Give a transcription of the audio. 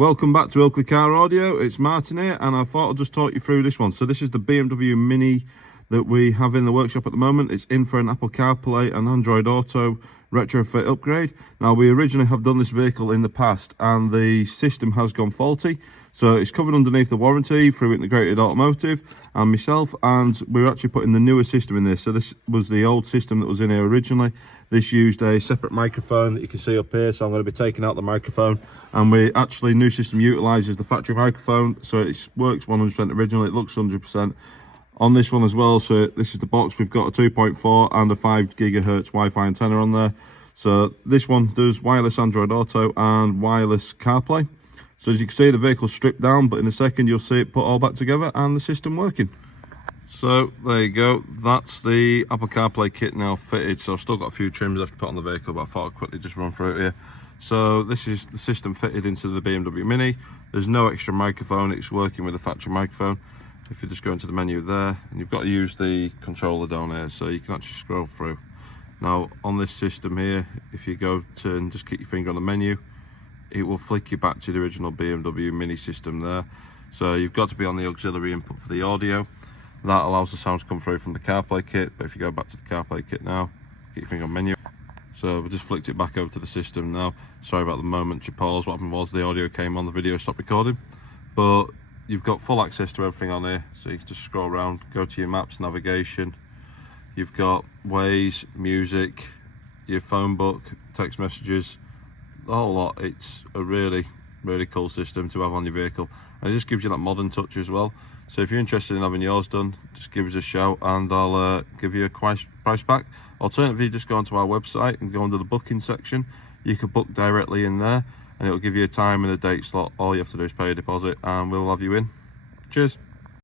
Welcome back to Oakley Car Audio. It's Martin here, and I thought I'd just talk you through this one. So this is the BMW MINI that we have in the workshop at the moment. It's in for an Apple CarPlay and Android Auto retrofit upgrade. Now, we originally have done this vehicle in the past and the system has gone faulty. So it's covered underneath the warranty through Integrated Automotive and myself, and we're actually putting the newer system in this. So this was the old system that was in here originally. This used a separate microphone that you can see up here, so I'm going to be taking out the microphone, and new system utilises the factory microphone, so it works 100% original. It looks 100% on this one as well. So this is the box. We've got a 2.4 and a 5 gigahertz Wi-Fi antenna on there. So this one does wireless Android Auto and wireless CarPlay. So as you can see, the vehicle's stripped down, but in a second you'll see it put all back together and the system working. So there you go, that's the Apple CarPlay kit now fitted. So I've still got a few trims I have to put on the vehicle, but I thought I'd quickly just run through it here. So this is the system fitted into the BMW MINI. There's no extra microphone, it's working with a factory microphone. If you just go into the menu there, and you've got to use the controller down here, so you can actually scroll through. Now on this system here, if you go to and just keep your finger on the menu, it will flick you back to the original BMW MINI system there. So you've got to be on the auxiliary input for the audio. That allows the sound to come through from the CarPlay kit, but if you go back to the CarPlay kit now, keep your finger on menu. So we just flicked it back over to the system now. Sorry about the momentary pause. What happened was the audio came on, the video stopped recording. But you've got full access to everything on here, so you can just scroll around, go to your maps, navigation. You've got Waze, music, your phone book, text messages, the whole lot. It's a really cool system to have on your vehicle, and it just gives you that modern touch as well. So if you're interested in having yours done, just give us a shout and I'll give you a price back. Alternatively, just go onto our website and go under the booking section. You can book directly in there and it'll give you a time and a date slot. All you have to do is pay a deposit and we'll have you in. Cheers.